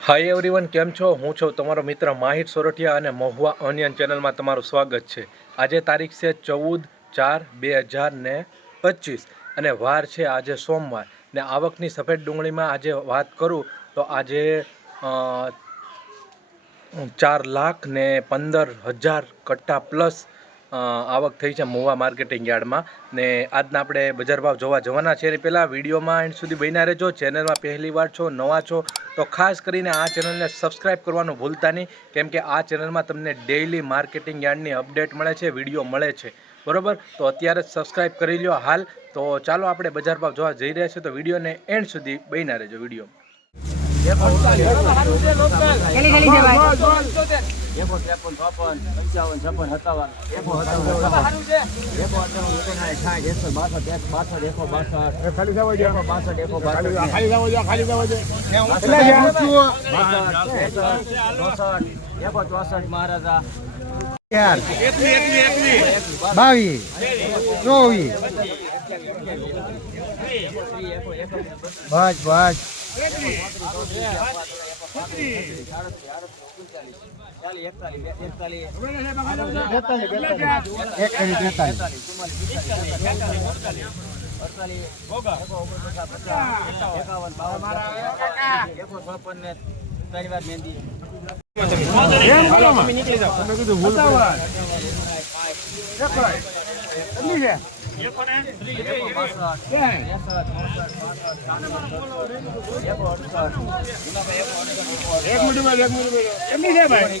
Hi everyone કેમ છો? હું છું તમારો મિત્ર માહિર સોરઠિયા અને મહુવા ઓનિયન ચેનલમાં તમારું સ્વાગત છે. આજે તારીખ છે ચૌદ ચાર બે હજાર ને પચીસ અને વાર છે આજે સોમવાર. ને આવકની સફેદ ડુંગળીમાં આજે વાત કરું તો આજે ચાર લાખ ને પંદર હજાર કટ્ટા પ્લસ આવક થઈ છે મોવા માર્કેટિંગ યાર્ડમાં ને આજના આપણે બજાર ભાવ જોવા જવાના છે પહેલાં વિડીયોમાં એન્ડ સુધી બન્યા રહેજો ચેનલમાં પહેલી વાર છો નવા છો તો ખાસ કરીને આ ચેનલને સબસ્ક્રાઈબ કરવાનું ભૂલતા નહીં કેમ કે આ ચેનલમાં તમને ડેઇલી માર્કેટિંગ યાર્ડની અપડેટ મળે છે વીડિયો મળે છે બરોબર તો અત્યારે જ સબસ્ક્રાઈબ કરી લ્યો હાલ તો ચાલો આપણે બજાર ભાવ જોવા જઈ રહ્યા છીએ તો વિડીયોને એન્ડ સુધી બન્યા રહેજો વીડિયો એકો ત્રેપન ચોપન પંચાવન છપ્પન સત્તાવન એકો સત્તાવન એકસો બાસઠ એક બાસઠ એકો બાસઠ એકો બાસઠ એકો બાસઠ એકો ચોસઠ મહારાજા બાવીસ ચોવીસ ખાલી બસ તેતાલીસ એકાવન બાવન એકો છપ્પન ને ત્રણ વાર મહેંદી એકો બાસઠ ત્રેસઠ ચોસઠ કીધું અડસઠ એક મિનિટ એક મિનિટ એમની છે ભાઈ?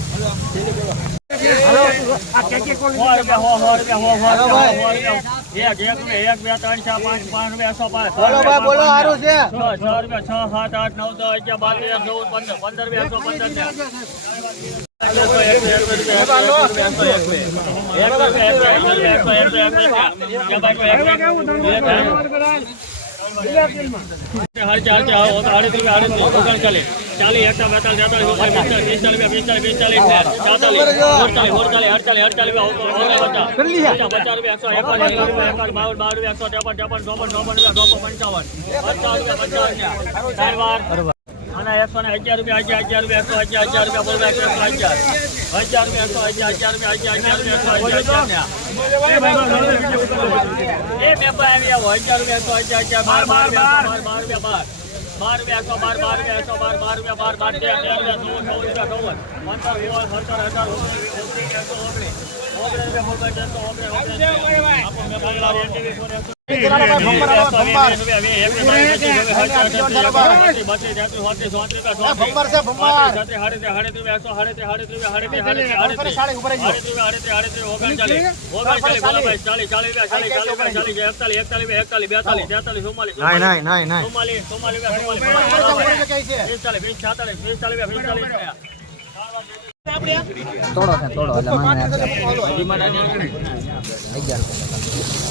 પંચ્યાસી ચાલ બોલો ભાઈ બોલો સારું છે ચાલીસ એકતા બેતાલીસ તેતાલીસ પિસ્તાલીસ પિસ્તાલીસ પિસ્તાલીસ પિસ્તાલીસ અડતાલીસ અડતાલીસ અડતાલીસ પચાસ રૂપિયા એકસો એકાવન એકાવન બાવન બાવન રૂપિયા એકસો ત્રેપન ત્રેપન ચોપન ચોપન રૂપિયા ચોપન પંચાવન પચાસ રૂપિયા પંચાવન ચાર વાર અને એકસો ને અગિયાર રૂપિયા અગિયાર અગિયાર રૂપિયા એકસો અગિયાર અગિયાર રૂપિયા બોલવા એકસો અગિયાર હજાર રૂપિયા એકસો અગિયાર અગિયાર રૂપિયા અગિયાર અગિયાર રૂપિયા એકસો અગિયાર એ મેં આવી આવો હજાર રૂપિયા એકસો અગિયાર અગિયાર બાર બાર બાર બાર રૂપિયા બાર બાર રૂપિયા એકસો બાર બાર રૂપિયા એકસો બાર બાર રૂપિયા બાર બાર તેર તેર રૂપિયા ચૌદ ચૌદ રૂપિયા ચૌદ પંદર ઓગણીસ ઓગણીસ ઓગણીસ મોબાઈલ એકસો ઓગણીસ ઓગણીસ તોડો તોડો એટલે મને અગિયાર